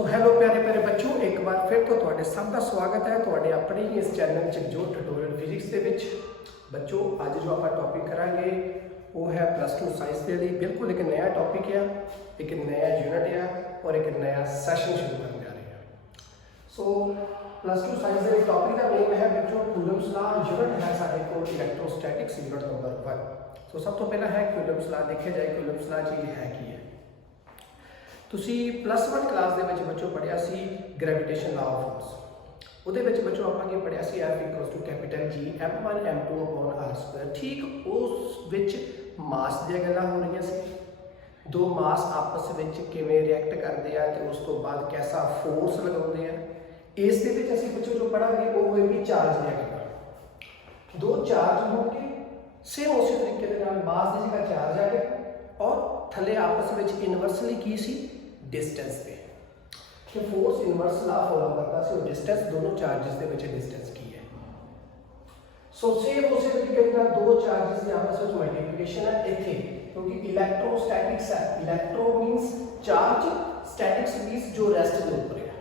तो हैलो प्यारे प्यारे बच्चों, एक बार फिर तो तुहाडे सब का स्वागत है तुहाडे अपने ही इस चैनल जगजोत ट्यूटोरियल फिजिक्स के विच। बच्चों अज जो आप टॉपिक करांगे वो है +2 साइंस के लिए बिल्कुल एक नया टॉपिक है, एक नया यूनिट है और एक नया सैशन शुरू करने जा रहे हैं। सो +2 साइंस के टॉपिक का नेम है बच्चों कूलम्स लॉ। यूनिट है साडे कोल इलैक्ट्रोस्टैटिक्स यूनिट नंबर 1। सो सब तो पहला है कूलम्स लॉ। देखिए जाए कूलम्स लॉ चीज़ है की है। ਤੁਸੀਂ +1 ਕਲਾਸ ਦੇ ਵਿੱਚ ਬੱਚੋ ਪੜਿਆ ਸੀ ਗ੍ਰੈਵਿਟੇਸ਼ਨ ਲਾ ਆਫ ਫੋਰਸ। ਉਹਦੇ ਵਿੱਚ ਬੱਚੋ ਆਪਾਂ ਕੀ ਪੜਿਆ ਸੀ F = capital G m1 m2 r²। ਠੀਕ ਉਸ ਵਿੱਚ ਮਾਸ ਦੀਆਂ ਗੱਲਾਂ ਹੋ ਰਹੀਆਂ ਸੀ, ਦੋ ਮਾਸ ਆਪਸ ਵਿੱਚ ਕਿਵੇਂ ਰਿਐਕਟ ਕਰਦੇ ਆ ਤੇ ਉਸ ਤੋਂ ਬਾਅਦ ਕੈਸਾ ਫੋਰਸ ਲਗਾਉਂਦੇ ਆ। ਇਸ ਦੇ ਵਿੱਚ ਅਸੀਂ ਬੱਚੋ ਜੋ ਪੜਾਂਗੇ ਉਹ ਹੋਏਗੀ ਚਾਰਜ ਦੀਆਂ ਗੱਲਾਂ। ਦੋ ਚਾਰਜ ਹੋਣਗੇ ਸੇਮ ਉਸੇ ਤਰੀਕੇ ਦੇ ਨਾਲ ਮਾਸ ਦੀ ਜਗ੍ਹਾ ਚਾਰਜ ਆ ਗਿਆ ਔਰ ਥੱਲੇ ਆਪਸ ਵਿੱਚ ਇਨਵਰਸਲੀ ਕੀ ਸੀ डिस्टेंस पे कि फोर्स इनवर्स ला फॉलो करता है डिस्टेंस दोनों चार्जेस के बीच डिस्टेंस की है। सो सेम उसी तरीके के दो चार्जेस की आपस में मल्टीप्लिकेशन है इथे क्योंकि इलेक्ट्रोस्टैटिक्स है। Electro means charge, statics means जो रेस्ट के ऊपर है।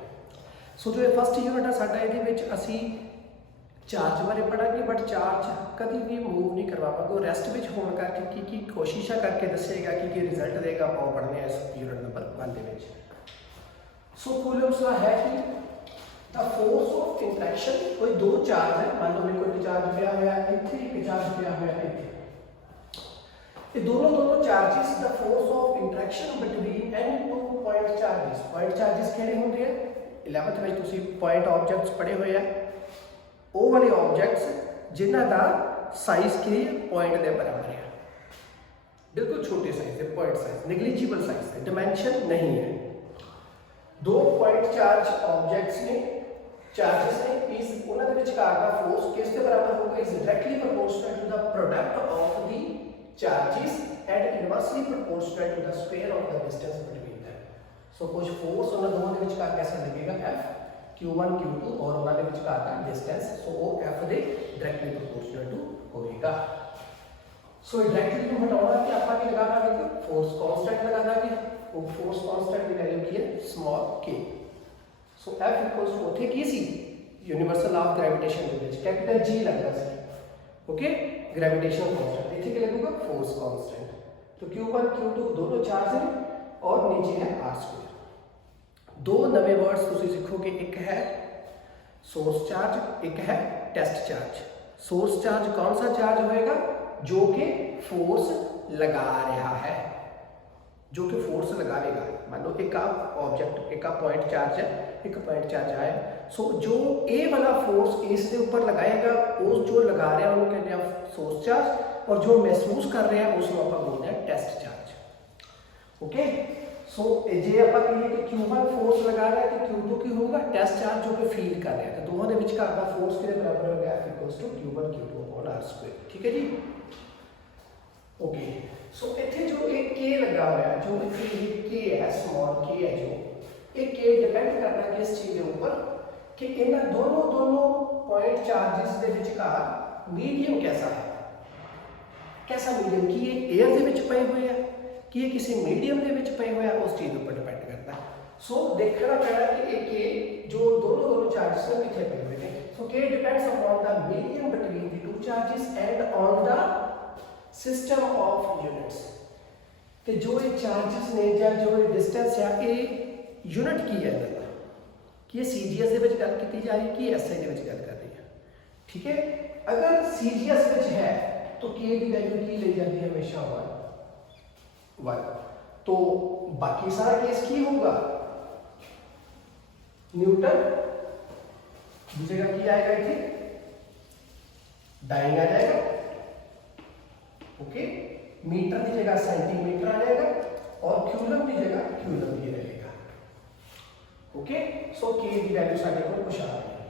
सो जो फर्स्ट यूनिट है साडा इहदे विच असी चार्ज बारे पढ़ांगे बट चार्ज कभी भी मूव नहीं करवा पाएगा। रेस्ट में होने करके की कोशिश करके दसेगा कि रिजल्ट देगा आप पढ़ने इस यूनिट नंबर 1 के विच। सो कूलम्स लॉ है कि द फोर्स ऑफ इंटरेक्शन कोई दो चार्ज है, मान लो मेरे को चार्ज पिया हुआ है इत्थे, एक चार्ज पिया हुआ है इत्थे। ये दोनों charges the force of interaction between any two point charges. Point charges किहड़े हुंदे हैं 11th में तुसीं पॉइंट ऑब्जेक्ट्स पढ़े हुए हैं। वो वाले ऑब्जेक्ट्स जिन्हां दा साइज की पॉइंट के बराबर है, बिल्कुल छोटे साइज के पॉइंट साइज निगलिजिबल साइज है, डिमेंशन नहीं है। दो पॉइंट चार्ज ऑब्जेक्ट्स ने चार्जेस ने इस उन्हां दे विचकार दा फोर्स किस दे बराबर होगा is directly proportional to the product of the charges and inversely proportional to the square of the distance between them. So कुछ फोर्स उन्हां दोनों दे विचकार कैसा लगेगा F Q1 Q2 और उन्होंने विचकार का डिस्टेंस सो वो F दे डायरेक्टली प्रोपोर्शनल टू होगा। सो डायरेक्टली टू हटाना कि आपा की लगा देंगे फोर्स कांस्टेंट लगा देंगे। वो फोर्स कांस्टेंट की वैल्यू की है स्मॉल k। सो F = उथे की सी यूनिवर्सल ऑफ ग्रेविटेशन के विच कैपिटल G लगदा सी। ओके ग्रेविटेशनल कांस्टेंट इथे क्या लगेगा फोर्स कांस्टेंट। तो Q1 Q2 दोनों चार्ज हैं और नीचे है r²। दो नवे वर्ड्स तुसी सीखोगे, एक है सोर्स चार्ज, एक है टेस्ट चार्ज। सोर्स चार्ज कौन सा चार्ज होएगा जो कि फोर्स लगा रहा है, जो कि फोर्स लगाएगा। मान लो एक आप ऑब्जेक्ट एक आप पॉइंट चार्ज है, एक पॉइंट चार्ज आया। सो जो ए वाला फोर्स इसके ऊपर लगाएगा उस जो लगा रहे हैं उन्होंने कहते हैं सोर्स चार्ज और जो महसूस कर रहे हैं उसको आप बोलते हैं टेस्ट चार्ज। ओके सो जे आप कहिए कि Q1 फोर्स लगा रहा है तो Q2 की होगा टेस्ट चार्ज जो कि फील कर रहा है। तो दोनों के विचकार का फोर्स के बराबर हो गया F = Q1 Q2 r²। ठीक है जी। ओके सो इथे जो एक k लगा हुआ है, जो इथे k है स्मॉल k है, जो एक k डिपेंड करता है किस चीज के ऊपर कि इन दोनों पॉइंट चार्जेस के विचकार मीडियम कैसा है। कैसा मीडियम कि ये एयर के विच पए हुए हैं कि ये किसी मीडियम के विच पे हुआ उस चीज़ पर डिपेंड करता है। सो देखना पैना कि एक के जो दोनों चार्जेस में कितने पे हुए हैं। सो के depends upon the medium between the two charges and on the system of units. ते जो ये चार्जेस ने या जो ये डिस्टेंस है ये यूनिट की है कि ये CGS के विच गल की जा रही है कि SI के विच गल कर रही है। ठीक है अगर CGS विच है तो के की वैल्यू की ली जाती है हमेशा 1। तो बाकी सारा केस की होगा न्यूटन की जगह की आएगा इथे डाइन आ जाएगा। ओके मीटर की जगह सेंटीमीटर आ जाएगा और क्यूलम की जगह क्यूलम ही रहेगा। ओके सो के की वैल्यू साडे को कुछ आ रही है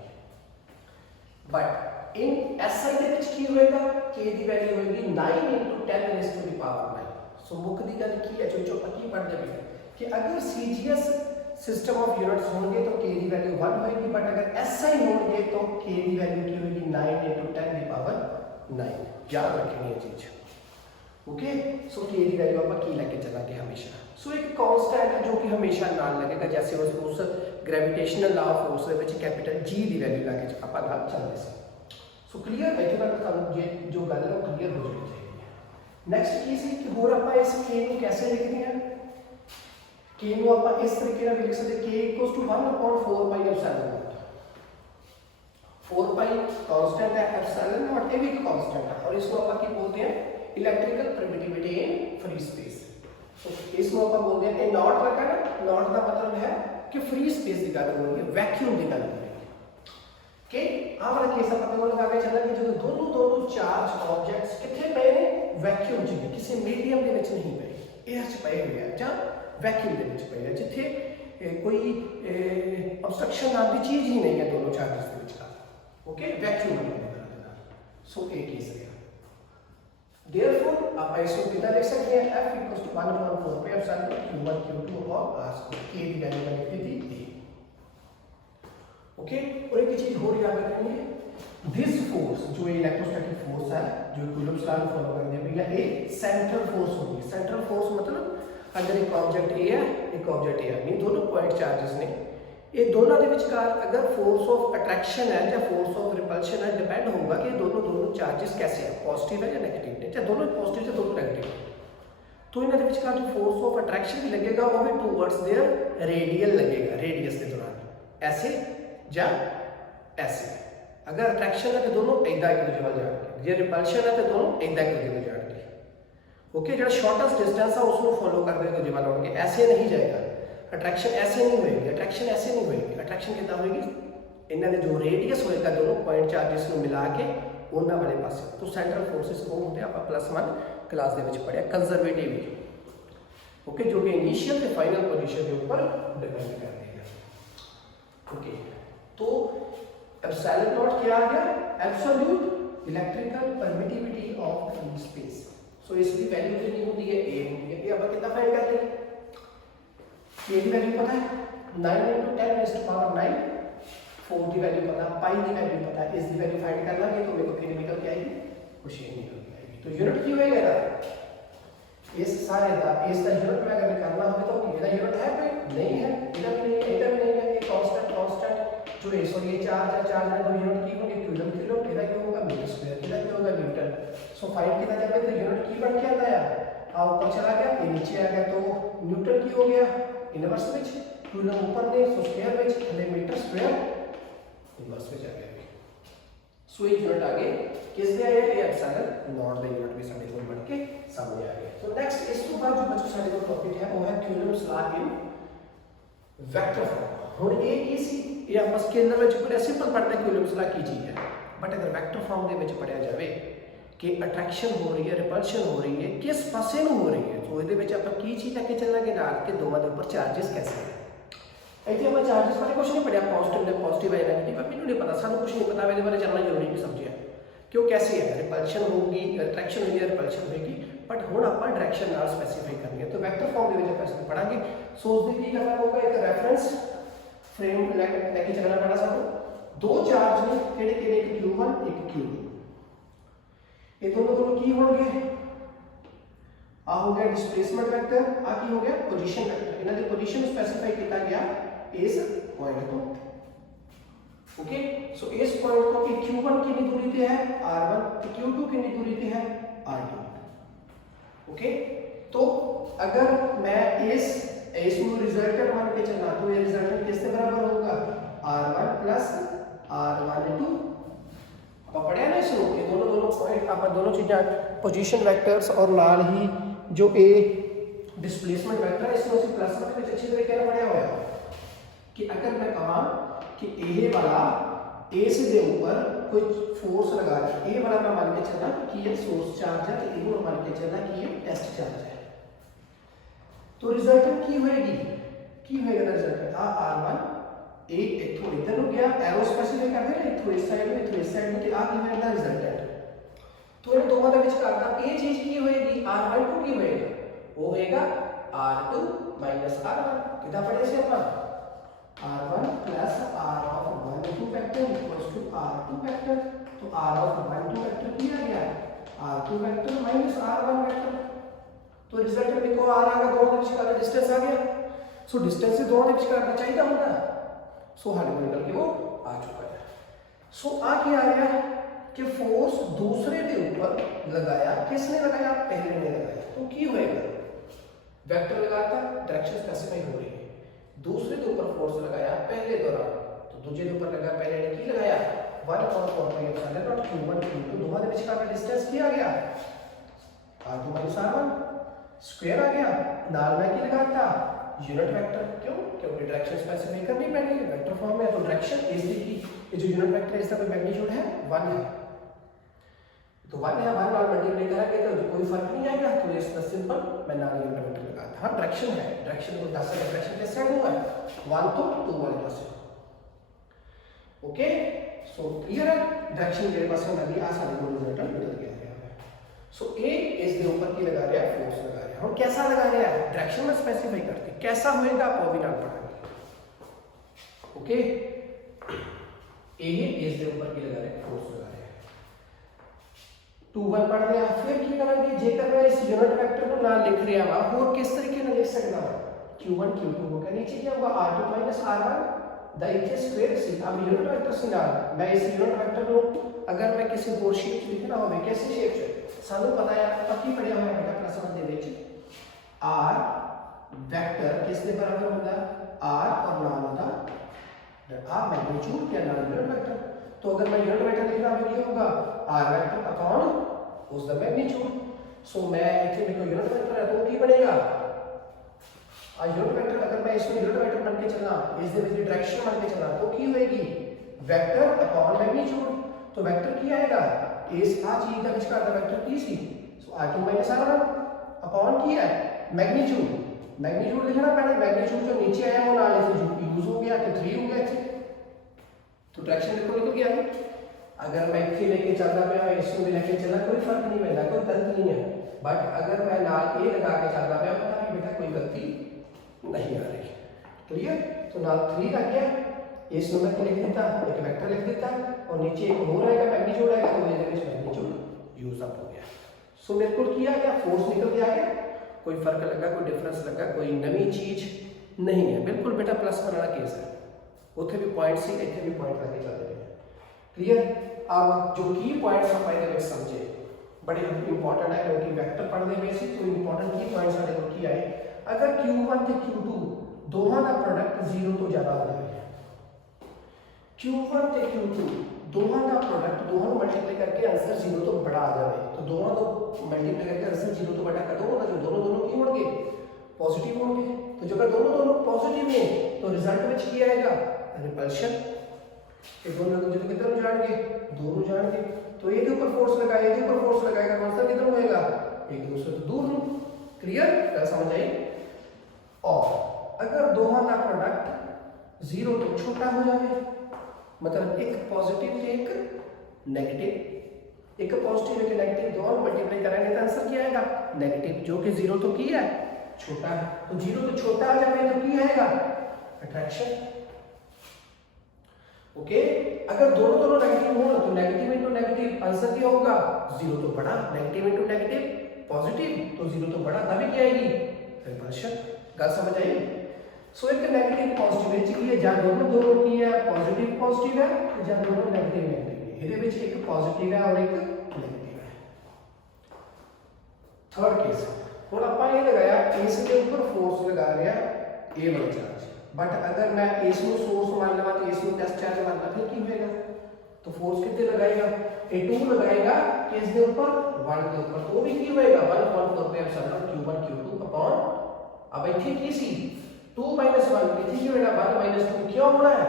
बट इन SI के विच की होएगा के की वैल्यू होगी 9 × 10⁻⁹। सो मुख की गल की है जो की पढ़ते पे कि अगर CGS सिस्टम ऑफ यूनिट्स होंगे तो के की वैल्यू 1 होगी बट अगर SI होंगे तो के की वैल्यू की होगी 9 × 10⁹ याद रखनी है चीज। ओके सो के की वैल्यू आप की लेके चलांगे हमेशा। सो एक कांस्टेंट है जो कि हमेशा नाल लगेगा, जैसे उस ग्रेविटेशनल लॉ ऑफ फोर्स ਦੇ ਵਿੱਚ कैपिटल G ਦੀ वैल्यू ला के ਆਪਾਂ ਨਾਲ ਚੱਲਦੇ ਸੀ। सो क्लीयर ਇੱਥੇ ਤੱਕ ਤੁਹਾਨੂੰ ਜੇ ਜੋ ਗੱਲ ਹੈ ਉਹ ਕਲੀਅਰ ਹੋ ਜਾਣੀ ਚਾਹੀਦੀ ਹੈ। ਨੈਕਸਟ ਕੀ ਸੀ ਕਿ ਹੋਰ ਆਪਾਂ ਇਸ k ਨੂੰ कैसे लिखते हैं, k ਨੂੰ ਆਪਾਂ ਇਸ ਤਰੀਕੇ ਨਾਲ ਵੀ ਲਿਖ ਸਕਦੇ k 1/4 pi epsilon not. 4 pi constant है, एप्सिलॉन नॉट ये भी एक कांस्टेंट है और इसको अपन की बोलते हैं electrical permittivity in free space. तो इसको अपन बोलते हैं नॉट लगा ना, नॉट का मतलब है कि फ्री स्पेस की गल हो रही है, वैक्यूम की गल हो रही है। कि आ वाला केस अपन को लगा के चलना कि जो दोनों चार्ज ऑब्जेक्ट्स किथे पे ने, वैक्यूम च ने, किसी मीडियम दे विच नहीं पे, एयर च पे हुए हैं या वैक्यूम दे विच पे है, जिथे कोई ऑब्स्ट्रक्शन नाम की चीज ही नहीं है दोनों चार्जेस दे विच। ओके, वैक्यूम है। सो एक केस है। देयरफॉर आप इसको कितना लिख सकते हैं, F = 1/4 pi epsilon q1 q2 और r स्क्वायर, k की वैल्यू मैंने लिख दी थी a। ओके, और एक चीज और याद रखनी है, दिस फोर्स जो इलेक्ट्रोस्टैटिक फोर्स है जो कूलम्ब्स लॉ को फॉलो करने पे, या एक सेंट्रल फोर्स होगी। सेंट्रल फोर्स मतलब अगर एक ऑब्जेक्ट A है एक ऑब्जेक्ट A है, नहीं दोनों पॉइंट चार्जेस ने, ये दोनों के विचकार अगर फोर्स ऑफ अट्रैक्शन है या फोर्स ऑफ रिपल्शन है, डिपेंड होगा कि दोनों चार्जेस कैसे हैं, पॉजिटिव है या नेगेटिव है, चाहे दोनों पॉजिटिव या दोनों नेगेटिव। तो इन्होंने विचकार जो फोर्स ऑफ अट्रैक्शन भी लगेगा वो भी टूवर्ड्स देयर रेडियल लगेगा, रेडियस के दौरान ऐसे या ऐसे। अगर अट्रैक्शन है तो दोनों इदा एक दूसरे वाल जाएंगे, जो रिपल्शन है तो दोनों इदा एक दूसरे वाल जाएंगे। ओके, जो शॉर्टेस्ट डिस्टेंस है उसको फॉलो करते हुए दूसरे वाल होंगे, ऐसे नहीं जाएगा। अट्रैक्शन ऐसे नहीं होएगी, अट्रैक्शन ऐसे नहीं होएगी। अट्रैक्शन कितना होएगी, इन्होंने जो रेडियस होएगा दोनों पॉइंट चार्जेस को मिला के उन्होंने वाले पास। तो सेंट्रल फोर्सेस को होते हैं आप +1 क्लास ਦੇ ਵਿੱਚ पढ़िया कंजर्वेटिवली। ओके, जो कि इनिशियल ਤੇ फाइनल पोजीशन के ऊपर डिपेंड करते हैं। ओके, तो एप्सिलॉन नॉट क्या आ गया, absolute electrical permittivity of free space. So इसकी वैल्यू कितनी होती है, a होती है। ये अब कितना फाइंड करते हैं, k की वैल्यू पता है 9 × 10⁻⁹ 4 की वैल्यू पता है, पाई की वैल्यू पता है, इसकी वैल्यू फाइंड करना है तो मेरे को कितनी निकल के आएगी, कुछ ये निकल के आएगी। तो यूनिट की होएगा इस सारे का इस का यूनिट में अगर करना हो तो कितना यूनिट है, कोई नहीं है, इधर भी नहीं है, इधर भी नहीं है। ये कांस्टेंट जो है, सो ये चार्ज है तो यूनिट की होगी कूलम किलो, इधर क्या होगा मीटर स्क्वायर, इधर क्या होगा मीटर। सो फाइंड कितना जब तो यूनिट की बन के आता है, आ ऊपर चला गया, ये नीचे आ गया तो न्यूटन की हो गया इनवर्स विच, कूलम ऊपर ने सो स्क्वायर विच, थले मीटर स्क्वायर इनवर्स विच आ गया। सो ये यूनिट आगे किस दे आया, ये एप्सिलॉन नॉट द यूनिट भी साडे को बन के सामने आ गया। तो नेक्स्ट इस तो बाद जो बच्चों साडे को टॉपिक है वो है Coulomb's law in vector form. हुन ये की सी, ये आप स्केलर विच पढ़िया, सिंपल पढ़ना कूलम्स लॉ की चीज है, बट अगर वेक्टर फॉर्म दे विच पढ़िया जावे कि अट्रैक्शन हो रही है, रिपल्शन हो रही है, किस पासे ਨੂੰ हो रही है, तो ਇਹਦੇ ਵਿੱਚ ਆਪਾਂ ਕੀ ਚੀਜ਼ ਲੈ ਕੇ ਚੱਲਾਂਗੇ ਨਾਲ ਕਿ ਦੋਵਾਂ ਦੇ ਉੱਪਰ ਚਾਰजेस कैसे है। ਇੱਥੇ ਆਪਾਂ ਚਾਰजेस ਬਾਰੇ ਕੁਝ ਨਹੀਂ ਪੜਿਆ, पॉजिटिव है नेगेटिव है, ਮੈਨੂੰ नहीं पता, ਸਾਨੂੰ कुछ नहीं पता, ਇਹਦੇ ਬਾਰੇ ਜਾਨਣਾ ਜ਼ਰੂਰੀ ਨਹੀਂ ਸਮਝਿਆ क्यों कैसे है, रिपल्शन होगी, अट्रैक्शन होगी, रिपल्शन होगी, बट ਹੁਣ ਆਪਾਂ डायरेक्शन ਨਾਲ स्पेसिफाई करनी है। तो वेक्टर फॉर्म ਦੇ ਵਿੱਚ ਆਪਾਂ इसको पढ़ांगे। सो ਉਸ ਦੇ ਕੀ ਕਰਨਾ ਹੋਊਗਾ, ਇੱਕ रेफरेंस फ्रेम लेके चलना पैਣਾ ਸਾਨੂੰ। दो चार्ज ने ਕਿਹੜੇ ਕਿਹੜੇ, एक q1 एक q2, ये दोनों की होंगे, आ हो गया डिस्प्लेसमेंट वेक्टर, आ की हो गया पोजीशन वेक्टर। इन्हां दी पोजीशन स्पेसिफाई किया गया इस पॉइंट तो। ओके, सो इस पॉइंट तो कि q1 कितनी दूरी पे है, r1, तो q2 कितनी दूरी पे है, r2। ओके, तो अगर मैं इस रिजल्टेंट मान के चलना तो ये रिजल्टेंट किसके बराबर होगा, r1 + r1 पढ़िया ना इसको, ये दोनों पॉइंट आप दोनों चीज़ां पोजीशन वेक्टर्स और नाल ही जो ए डिस्प्लेसमेंट वेक्टर है इसमें से प्लस में अच्छी तरीके से पढ़िया हुआ कि अगर मैं कहा कि ए वाला ए से दे ऊपर कोई फोर्स लगा रहा है, ए वाला मैं मान के चलना कि ये सोर्स चार्ज है, तो ए को मान के चलना कि ये टेस्ट चार्ज है, तो रिजल्टेंट की होएगा रिजल्टेंट r1 ए इथों इधर हो गया, एरो स्पेसिफाई कर दे इथों इस साइड में, इथों इस साइड में, आ की होएगा रिजल्टेंट। तो इन दोनों के बीच करना ये चीज की होएगी, r12 की होएगा, वो होएगा r2 - r1। कितना पढ़े से अपन, r1 + r(1)2 vector = r2 vector. तो r(1)2 वेक्टर किया गया, r2 वेक्टर - r1 वेक्टर। तो रिजल्टेंट देखो r आ गया, दोनों के बीच का डिस्टेंस आ गया। सो डिस्टेंस दोनों के विचकार का चाहिए होगा। सो हाले को निकल के वो आ चुका है। सो आ क्या आ गया कि फोर्स दूसरे के ऊपर लगाया, किसने लगाया, पहले ने लगाया, तो की होएगा वेक्टर लगाता, डायरेक्शन स्पेसिफाई हो रही है, दूसरे के ऊपर फोर्स लगाया पहले दौरान, तो दूसरे के ऊपर लगा, पहले ने की लगाया 1/4 q1 q2 दोनों के विचकार का डिस्टेंस किया गया r2 - r1 स्क्वायर आ गया, नाल में की लगाता यूनिट वेक्टर, क्यों, क्योंकि डायरेक्शन स्पेसिफाई करनी पड़ेगी, वेक्टर फॉर्म में, तो डायरेक्शन इज की ये जो यूनिट वेक्टर है इसका कोई मैग्नीट्यूड है 1 है, तो 1 है, 1 और मल्टीप्लाई करेंगे तो कोई फर्क नहीं आएगा, तो ये सिंपल मैं नाल यूनिट वेक्टर लगाता। हाँ डायरेक्शन है, डायरेक्शन को 10 है, डायरेक्शन कैसे हुआ है 1 तो 2 वाले पास। ओके सो क्लियर है, डायरेक्शन मेरे पास में अभी आसान है, रिजल्ट बदल गया है। सो ए इसके ऊपर की लगा रहा है, फोर्स लगा रहा है, हम कैसा लगा रहा है डायरेक्शन में स्पेसिफाई करते हैं, कैसा होएगा आप वो भी नाम पढ़ाएंगे। ओके ए इसके ऊपर की लगा रहा है, फोर्स लगा रहा है, 2 1 पढ़ लिया, फिर की करेंगे जेकर मैं इस यूनिट वेक्टर को ना लिख रहा हूं और किस तरीके से लिख सकता हूं, q1 q2 होगा, नीचे क्या होगा r2 - r1 that is square सी। अब यूनिट वेक्टर से ना मैं इस यूनिट वेक्टर को अगर मैं किसी और शेप में लिखना हो, कैसे शेप से सानू पता है पक्की पढ़िया होया बेटा प्लस 1 दे विच r वेक्टर किस दे बराबर होता है r और नाम होता r मैग्नीट्यूड क्या नाम यूनिट वेक्टर, तो अगर मैं यूनिट वेक्टर लिखना हो क्या होगा r वेक्टर अपॉन उस द मैग्नीट्यूड। सो मैं इथे देखो यूनिट वेक्टर है तो की बनेगा आ यूनिट वेक्टर, अगर मैं इसको यूनिट वेक्टर बन के चलना, इस दे विच डायरेक्शन बन के चलना तो की होएगी वेक्टर अपॉन मैग्नीट्यूड, तो वेक्टर की आएगा इस आ चीज का विचकार का वेक्टर की सी, सो r2 - r1 अपॉन की है मैग्नीट्यूड, मैग्नीट्यूड लिखना पड़ेगा, मैग्नीट्यूड जो नीचे आया वो नाल इसे यूज हो गया तो 3 हो गया इथे, तो डायरेक्शन देखो निकल गया। अगर मैं इथे लेके चलता मैं इसको भी लेके चलना कोई फर्क नहीं पैदा, कोई गलत नहीं है, बट अगर मैं नाल ए लगा के चलता मैं पता नहीं बेटा कोई गलती नहीं आ रही, क्लियर, तो नाल 3 आ गया, इस नंबर को लिख देता, एक वेक्टर लिख देता और नीचे एक और आएगा मैग्नीट्यूड आएगा, तो ये देखिए मैग्नीट्यूड यूज अप हो गया। सो मेरे को किया गया फोर्स निकल के आ गया, कोई फर्क लगा, कोई डिफरेंस लगा, कोई नई चीज नहीं है, बिल्कुल बेटा प्लस वन वाला केस है, उथे भी पॉइंट सी इथे भी पॉइंट लगे चल रहे हैं, क्लियर। अब जो की पॉइंट्स आप फायदे में समझे बड़े इंपॉर्टेंट है, क्योंकि वेक्टर पढ़ने में से कोई इंपॉर्टेंट की पॉइंट्स वाले को की आए, अगर q1 ਤੇ q2 दोनों का प्रोडक्ट 0 तो ज्यादा हो जाए, q1 ਤੇ q2 दोनों का प्रोडक्ट दोनों मल्टीप्लाई करके आंसर 0 तो बड़ा आ जाए, तो दोनों को मल्टीप्लाई करके आंसर 0 तो बड़ा कर दो ना, जो दोनों दोनों की होंगे पॉजिटिव होंगे, तो जब दोनों दोनों पॉजिटिव हैं तो रिजल्ट में क्या आएगा रिपल्शन, ये दोनों को जो किधर जाएंगे दोनों जाएंगे, तो एक के ऊपर फोर्स लगाएगा, एक के ऊपर फोर्स लगाएगा, आंसर किधर होएगा एक दूसरे से दूर हो, क्लियर, क्या समझ आई। और अगर दोनों का प्रोडक्ट 0 तो छोटा हो जाए, मतलब एक पॉजिटिव एक नेगेटिव, एक पॉजिटिव एक नेगेटिव दोनों मल्टीप्लाई करेंगे तो आंसर क्या आएगा नेगेटिव, जो कि 0 तो की है छोटा है, तो 0 तो छोटा आ जाए तो क्या आएगा अट्रैक्शन। ओके अगर दोनों दोनों नेगेटिव हो तो नेगेटिव इनटू नेगेटिव आंसर क्या होगा 0 तो बड़ा, नेगेटिव इनटू नेगेटिव पॉजिटिव तो 0 तो बड़ा, तभी क्या आएगी रिपल्शन। गल समझ आई। सो एक नेगेटिव पॉजिटिव विच की है, ਜਾਂ दोनों दोनों की है पॉजिटिव पॉजिटिव है, ਜਾਂ दोनों नेगेटिव नेगेटिव है, ਇਹਦੇ ਵਿੱਚ एक पॉजिटिव है और एक नेगेटिव है। थर्ड केस ਹੁਣ ਆਪਾਂ ਇਹ ਲਗਾਇਆ ਇਸ ਦੇ ਉੱਪਰ फोर्स लगा रहा ए वाला चार्ज, बट अगर मैं इस ਨੂੰ सोर्स मान लवा तो इस ਨੂੰ टेस्ट चार्ज मान ला, फिर की होएगा तो फोर्स कितने लगाएगा A2 लगाएगा किस के ऊपर 1 के ऊपर, तो भी की होएगा 1/4 पे एप्सिलॉन q1 q2 अपॉन, अब इथे की सी 2 - 1 इथे की होएगा 1 - 2 क्यों होना है,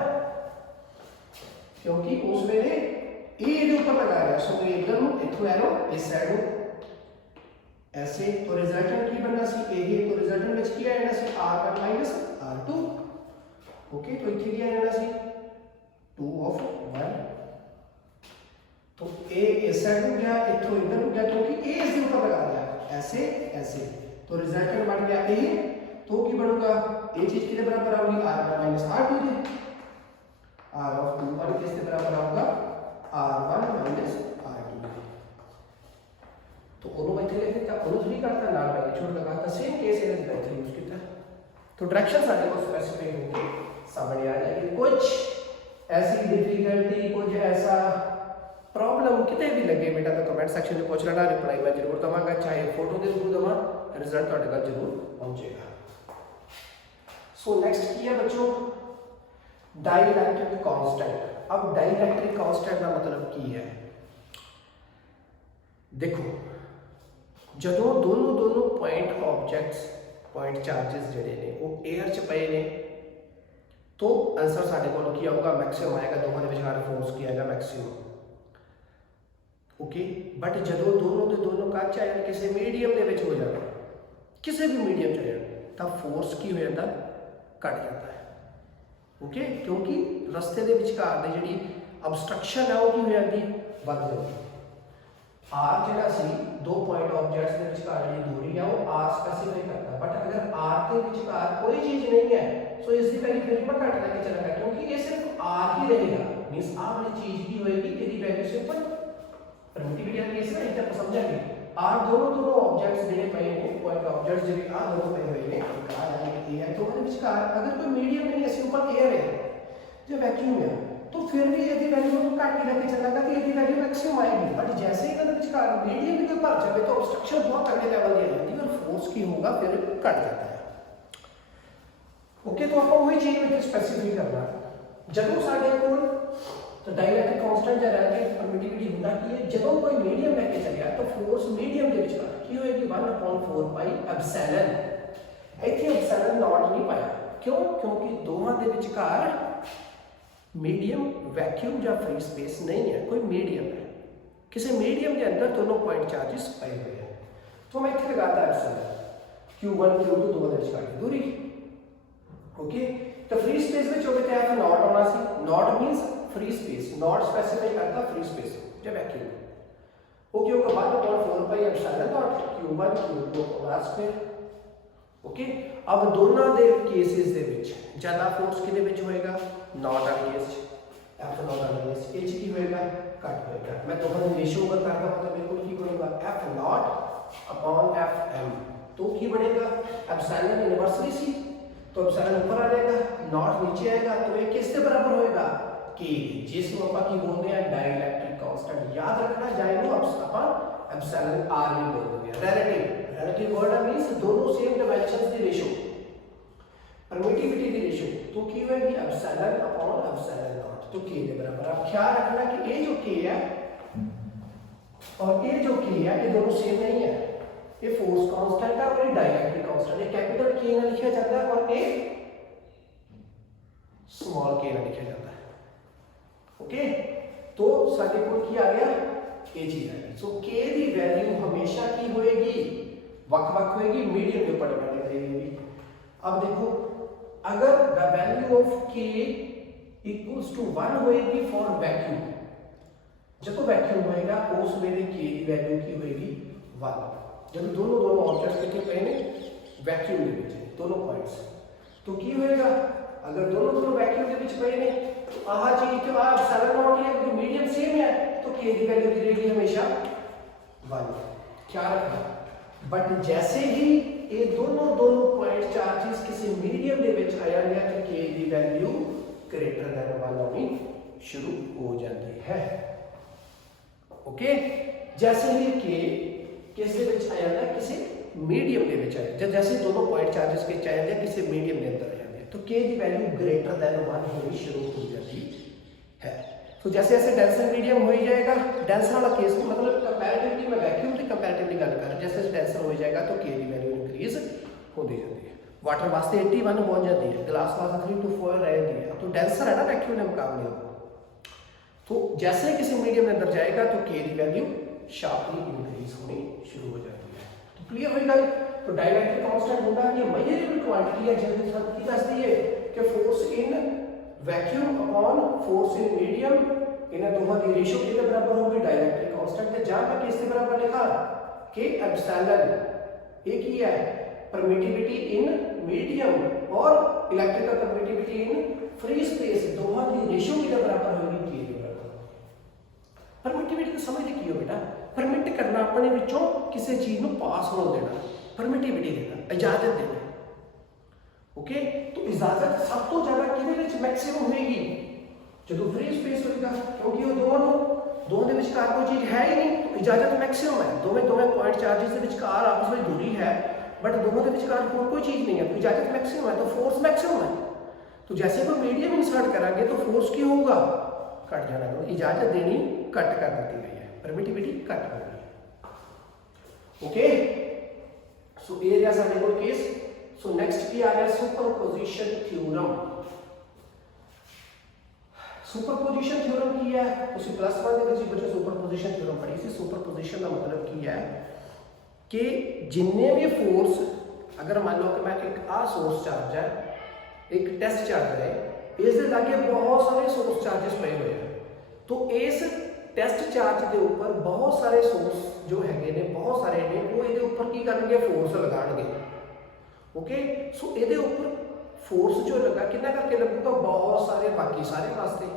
क्योंकि उस वेले ए दे ऊपर लगा रहा है, सो मैं इधर ਨੂੰ इथों एरो इस साइड ਨੂੰ ऐसे, तो रिजल्टेंट की बनना सी ए, तो रिजल्टेंट ਵਿੱਚ ਕੀ ਆएगा सी r1 - r2। ओके तो इथे क्या आएगा सी 2 of 1, तो ए इस साइड में गया इथों इधर हो गया, क्योंकि ए इसके ऊपर लगा दिया ऐसे ऐसे, तो रिजल्टेंट बन गया ए, तो की बनूंगा ए चीज किसके बराबर होगी r1 - r2 के, r of 2 1 किसके बराबर होगा r1 - r2, तो दोनों में थे लेकिन क्या दोनों नहीं करता ना मैं छोड़ लगाता, सेम केस है इधर यूज किया, तो डायरेक्शन सारे को स्पेसिफाई होकर सामने आ जाएगी। कुछ ऐसी डिफिकल्टी, कुछ ऐसा प्रॉब्लम कितने भी लगे बेटा तो कमेंट सेक्शन में पूछ लेना, रिप्लाई मैं जरूर दवांगा, चाहे फोटो दे जरूर दवा, रिजल्ट ਤੁਹਾਡੇ तक जरूर पहुंचेगा। सो नेक्स्ट की है बच्चों डाइलेक्ट्रिक कांस्टेंट। अब डाइलेक्ट्रिक कांस्टेंट का मतलब की है, देखो ਜਦੋਂ दोनों पॉइंट ऑब्जेक्ट्स पॉइंट चार्जेस ਜਿਹੜੇ ਨੇ ਉਹ 에ਅਰ 'ਚ ਪਏ ਨੇ तो आंसर ਸਾਡੇ ਕੋਲ ਕੀ ਆਊਗਾ, ਮੈਕਸਿਮਮ ਆਏਗਾ, ਦੋਵਾਂ ਦੇ ਵਿਚਕਾਰ ਫੋਰਸ ਕੀ ਆਏਗਾ, ਮੈਕਸਿਮਮ। ओके बट ਜਦੋਂ ਦੋਨੋਂ ਦੇ ਦੋਨੋਂ ਕੱਚ ਆ ਜਾਣ, ਕਿਸੇ ਮੀਡੀਅਮ ਦੇ ਵਿੱਚ ਹੋ ਜਾਣ, ਕਿਸੇ ਵੀ ਮੀਡੀਅਮ 'ਚ ਆ ਜਾਣ, ਤਾਂ ਫੋਰਸ ਕੀ ਹੋ ਜਾਂਦਾ, ਘਟ ਜਾਂਦਾ ਹੈ। ओके क्योंकि रस्ते ਦੇ ਵਿਚਕਾਰ ਦੀ ਜਿਹੜੀ ਅਬਸਟਰਕਸ਼ਨ ਹੈ ਉਹ ਕੀ ਹੋ ਜਾਂਦੀ, ਵੱਧ ਜਾਂਦੀ। आर ਜਿਹੜਾ ਸੀ दो पॉइंट ऑब्जेक्ट्स ਦੇ ਵਿਚਕਾਰ ਜਿਹੜੀ ਦੂਰੀ ਹੈ ਉਹ r ਸਪੈਸੀਫਾਈ ਕਰਦਾ, ਬਟ ਅਗਰ r ਦੇ ਵਿਚਕਾਰ ਕੋਈ ਚੀਜ਼ ਨਹੀਂ ਹੈ ਸੋ ਇਸ ਦੀ ਵੈਲਿਊ ਫਿਰ ਆਪਾਂ ਘੱਟ ਲੈ ਕੇ ਚੱਲਾਂਗੇ, ਕਿਉਂਕਿ ਇਹ ਸਿਰਫ r ਹੀ ਰਹੇਗਾ। ਮੀਨਸ ਆ ਵਾਲੀ ਚੀਜ਼ ਕੀ ਹੋਏਗੀ, ਇਹਦੀ ਵੈਲਿਊ ਸਿੰਪਲ परमिटिविटी का केस है, इतना समझेंगे। आर दोनों ऑब्जेक्ट्स ਜਿਹੜੇ ਪਏ ਨੇ, पॉइंट ऑब्जेक्ट्स ਜਿਹੜੇ ਆ ਦੋਨੋਂ ਪਏ ਹੋਏ ਨੇ, ਆ ਜਾਣਗੇ ए है, तो ਉਹਦੇ ਵਿਚਕਾਰ ਅਗਰ ਕੋਈ ਮੀਡੀਅਮ ਨਹੀਂ ਹੈ, ਸਿੰਪਲ 에ਅਰ ਹੈ ਜਾਂ ਵੈਕਿਊਮ ਹੈ, तो फिर भी ਇਹਦੀ ਵੈਲਿਊ ਨੂੰ ਘੱਟ ਹੀ ਲੈ ਕੇ ਚੱਲਾਂਗਾ ਕਿ ਇਹਦੀ ਵੈਲਿਊ ਮੈਕਸਿਮਮ ਆਏਗੀ। ਬਟ ਜੈਸੇ ਹੀ ਇਹਦੇ ਵਿਚਕਾਰ ਮੀਡੀਅਮ ਵੀ ਕੋਈ ਭਰ ਜਾਵੇ ਤਾਂ ਆਬਸਟਰਕਸ਼ਨ ਬਹੁਤ ਤਗੜੇ ਲੈਵਲ ਦੀ ਆ ਜਾਂਦੀ ਹੈ, ਔਰ ਫੋਰਸ ਕੀ ਹੋਊਗਾ, ਫਿਰ ਘਟ ਜਾਂਦਾ ਹੈ। ओके तो ਆਪਾਂ ਉਹੀ ਚੀਜ਼ ਵਿੱਚ ਸਪੈਸੀਫਾਈ ਕਰਨਾ, ਜਦੋਂ ਸਾਡੇ ਕੋਲ तो डाइलेक्ट्रिक कांस्टेंट ਜਾਂ ਰਿਲੇਟਿਵ परमिटिविटी ਹੁੰਦਾ ਕੀ ਹੈ, ਜਦੋਂ ਕੋਈ ਮੀਡੀਅਮ ਲੈ ਕੇ ਚੱਲਿਆ ਤਾਂ ਫੋਰਸ ਮੀਡੀਅਮ ਦੇ ਵਿਚਕਾਰ ਕੀ ਹੋਏਗੀ, 1/4 ਪਾਈ ਐਪਸਿਲਨ। ਇੱਥੇ ਐਪਸਿਲਨ ਨਾਟ ਨਹੀਂ ਪਾਇਆ, ਕਿਉਂ, ਕਿਉਂਕਿ ਦੋਹਾਂ ਦੇ ਵਿਚਕਾਰ ਮੀਡੀਅਮ ਵੈਕਿਊਮ ਜਾਂ ਫ੍ਰੀ ਸਪੇਸ ਨਹੀਂ ਹੈ, ਕੋਈ ਮੀਡੀਅਮ ਹੈ, ਕਿਸੇ ਮੀਡੀਅਮ ਦੇ ਅੰਦਰ ਦੋਨੋਂ ਪੁਆਇੰਟ ਚਾਰजेस ਪਏ ਹੋਏ ਹਨ। तो मैं ਇੱਥੇ ਲਗਾਤਾ ਐਪਸਿਲਨ, q1 q2 ਦੋਵਾਂ ਦੇ ਵਿਚਕਾਰ ਦੀ ਦੂਰੀ। ओके तो फ्री स्पेस में होवे तो f नॉट होना सी, naught means free space, naught specify करता फ्री स्पेस जब वैक्यूम। ओके होगा 1/4 pi epsilon naught q1 q2 r square. Okay अब दोनों दे केसेस दे विच ज्यादा फोर्स किदे विच होएगा, नॉट वाले केस f नॉट वाले केस h की होएगा, कट होएगा। मैं दोनों का रेशियो अगर करता हूं तो बिल्कुल ठीक होएगा, f नॉट अपॉन fm, तो की बनेगा एप्सिलॉन इनवर्सली सी, तो एप्सिलॉन ऊपर आ जाएगा, नॉट नीचे आएगा, तो ये किसके बराबर होएगा, के, जिसको ਆਪਾਂ ਕੀ ਬੋਲਦੇ ਆ, डाइलेक्ट्रिक कांस्टेंट। याद रखना जाए नो ਆਪਾਂ एप्सिलॉन r नहीं बोलते हैं, रिलेटिव वर्ड मींस दोनों सेम डायमेंशंस दी रेशियो, परमिटिविटी दी रेशियो, तो की होएगी एप्सिलॉन अपॉन एप्सिलॉन नॉट, तो के के बराबर। अब ख्याल रखना कि ये जो के है और ये जो के है ये दोनों सेम नहीं है, ये फोर्स कांस्टेंट है और ये डाइलेक्ट्रिक कांस्टेंट, ये कैपिटल के ना लिखा जाता है और ये स्मॉल के ना लिखा जाता है। ओके तो साडे कोल की आ गया, ये चीज आ गई। सो के दी वैल्यू हमेशा की होएगी, वक-वक होएगी, मीडियम के ऊपर डिपेंड करेगी। अब देखो अगर द वैल्यू ऑफ के इक्वल्स टू 1 होएगी फॉर वैक्यूम, जब वैक्यूम होएगा उस वेले के दी वैल्यू की होएगी 1। जब दोनों ऑब्जेक्ट्स कितने पे ने वैक्यूम दे विच दोनों पॉइंट्स, तो की होएगा अगर दोनों वैक्यूम दे विच पे ने, तो आह चीज के बाद एप्सिलॉन नॉट है क्योंकि मीडियम सेम है, तो के दी वैल्यू की रहेगी हमेशा 1। क्या रखना, बट जैसे ही ये दोनों पॉइंट चार्जेस किसी मीडियम दे विच आ जांदे तो के दी वैल्यू ग्रेटर दैन 1 होनी शुरू हो जाती है। ओके जैसे ही के किस दे विच आ जाता है, किसी मीडियम दे विच आ जाता है, जैसे दोनों पॉइंट चार्जेस के आ जाते हैं किसी मीडियम के अंदर आ जाते हैं, तो के की वैल्यू ग्रेटर दैन 1 होनी शुरू हो जाती है। तो जैसे जैसे डेंसर मीडियम हो ही जाएगा, डेंसर वाला केस मतलब कंपैरेटिवली मैं वैक्यूम की कंपैरेटिवली गल कर, जैसे जैसे डेंसर हो जाएगा तो के की वैल्यू इंक्रीज होती जाती है। वाटर वास्ते 81 पहुंच जाती है, ग्लास वास्ते 3 to 4 रहती है, तो डेंसर है ना वैक्यूम के मुकाबले। तो जैसे किसी मीडियम के अंदर जाएगा तो के की वैल्यू शार्पली इंक्रीज होनी शुरू हो जाती है। तो क्लियर होई गल। तो डाइलेक्ट्रिक कांस्टेंट होता है, ये मेजरेबल क्वांटिटी है जिसमें हम की दसदी है कि force in vacuum upon force in medium, इन्हें दोनों की रेशियो कितने बराबर होगी, डाइलेक्ट्रिक कांस्टेंट है। जहां पर किसके बराबर लिखा कि एप्सिलॉन, एक ही है परमिटिविटी इन मीडियम और electrical permittivity in free space, दोनों की रेशियो कितने बराबर होगी, के के बराबर। परमिटिविटी तो समझ की हो बेटा, परमिट करना अपने विचों किसी चीज को पास होने देना, परमिटिविटी देना, इजाजत देना। ओके, तो इजाजत सब तो ज्यादा किहदे मैक्सिमम होएगी जो फ्री स्पेस होएगा, क्योंकि वो दोनों ਦੇ ਵਿਚਕਾਰ कोई चीज़ है ही नहीं, तो इजाजत मैक्सिमम है। दोवें पॉइंट चार्जेस के विचकार आपस में दूरी है, बट दोनों के विचकार कोई चीज़ नहीं है, तो इजाजत मैक्सिमम है, तो फोर्स मैक्सिमम है। तो जैसे कोई मीडियम इंसर्ट करांगे तो फोर्स की होगा, घट जाना, क्योंकि इजाजत देनी कट कर दी गई है, परमिटिविटी कट हो गई। ओके, सो ये रहा साडे कोल केस। सो नेक्स्ट की आ गया सुपरपोजिशन थ्योरम। सुपरपोजिशन थ्योरम की है, ਤੁਸੀਂ प्लस 1 ਦੇ ਵਿੱਚ ਬੱਚੇ सुपरपोजिशन थ्योरम पढ़ी सी। सुपरपोजिशन का मतलब की है कि जिन्ने भी फोर्स, अगर मान लो कि मैं एक आ सोर्स चार्ज है, एक टेस्ट चार्ज है, इस लागे बहुत सारे सोर्स चार्जेस पे हुए हैं, तो इस टेस्ट चार्ज के ऊपर बहुत सारे सोर्स जो है ने, बहुत सारे ने, वो ये ऊपर की करेंगे, फोर्स लगाएंगे। ओके, सो ये ऊपर फोर्स जो लगा कितना करके लगूगा, बहुत सारे, बाकी सारे वास्ते।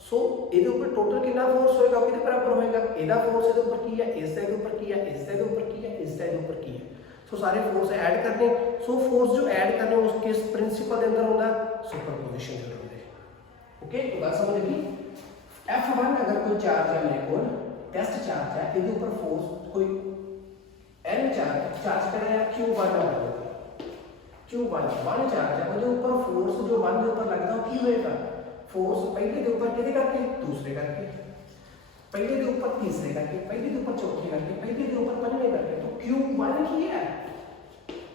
सो ये ऊपर टोटल कितना फोर्स होएगा, कितने बराबर होएगा, एदा फोर्स ये ऊपर की है, इसका के ऊपर की है, इसका के ऊपर की है, इसका के ऊपर की है। सो सारे फोर्स ऐड करने। सो फोर्स जो ऐड करने उस किस प्रिंसिपल के अंदर होता है, सुपरपोजिशन थ्योरम दे। ओके, तो बात समझ गई। F1 अगर कोई चार्ज है मेरे को, टेस्ट चार्ज है, इसके ऊपर फोर्स कोई N चार्ज कर रहा है, Q1 है, Q1 चार्ज है, उसके ऊपर फोर्स जो 1 के ऊपर लगता है की होएगा, फोर्स पहले के ऊपर कितने करके, दूसरे करके, पहले के ऊपर तीसरे करके, पहले के ऊपर चौथे करके, पहले के ऊपर पंजवें करके। तो Q1 की है